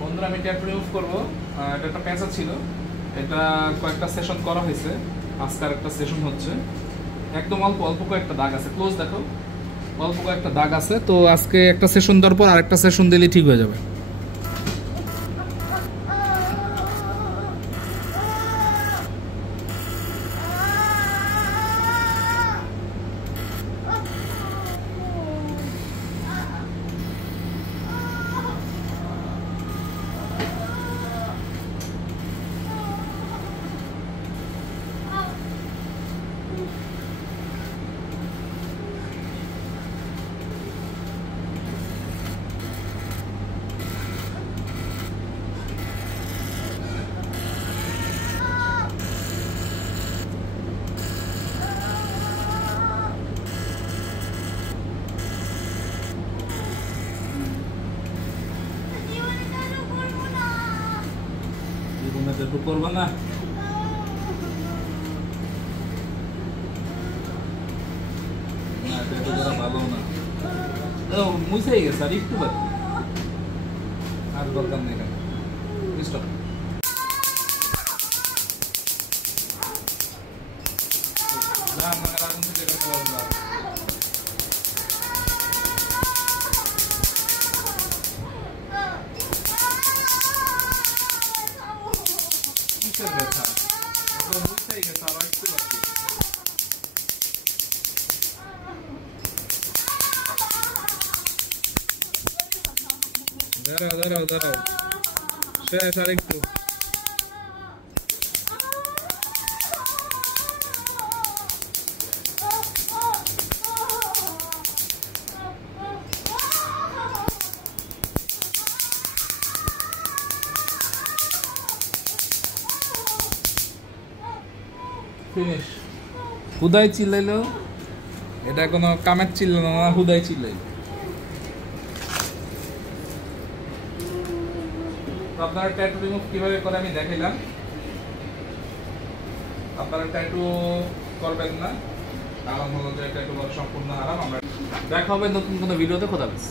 বন্ধুরা আমি tap remove করবো। এটা একটা প্যাঁচা ছিল, এটা কয়েকটা সেশন করা হয়েছে, আজকের একটা সেশন হচ্ছে। একদম অল্প অল্প কয়েকটা দাগ আছে, ক্লোজ দেখো, অল্প কয়েকটা দাগ আছে। তো আজকে একটা সেশন দেওয়ার পর আরেকটা সেশন দিলে ঠিক হয়ে যাবে। করবো না, ভালো না, মুছে গেছে আর একটু বাকি, আর দরকার নেই। দাঁড়াও দাঁড়াও দাঁড়াও, শেষ আর একটু। ফিনিশ। হুদাই চিল্লাইলো, এটা কোনো কামের চিল্লানো না, হুদাই চিল্লাইলো। আপনারা ট্যাটু রিমুভ কিভাবে করে আমি দেখাইলাম। আপনারা ট্যাটু করবেন না, কারণ হলো যে ট্যাটু করা সম্পূর্ণ আরাম। আমরা দেখা হবে নতুন কোনো ভিডিওতে। খোদা হাফেজ।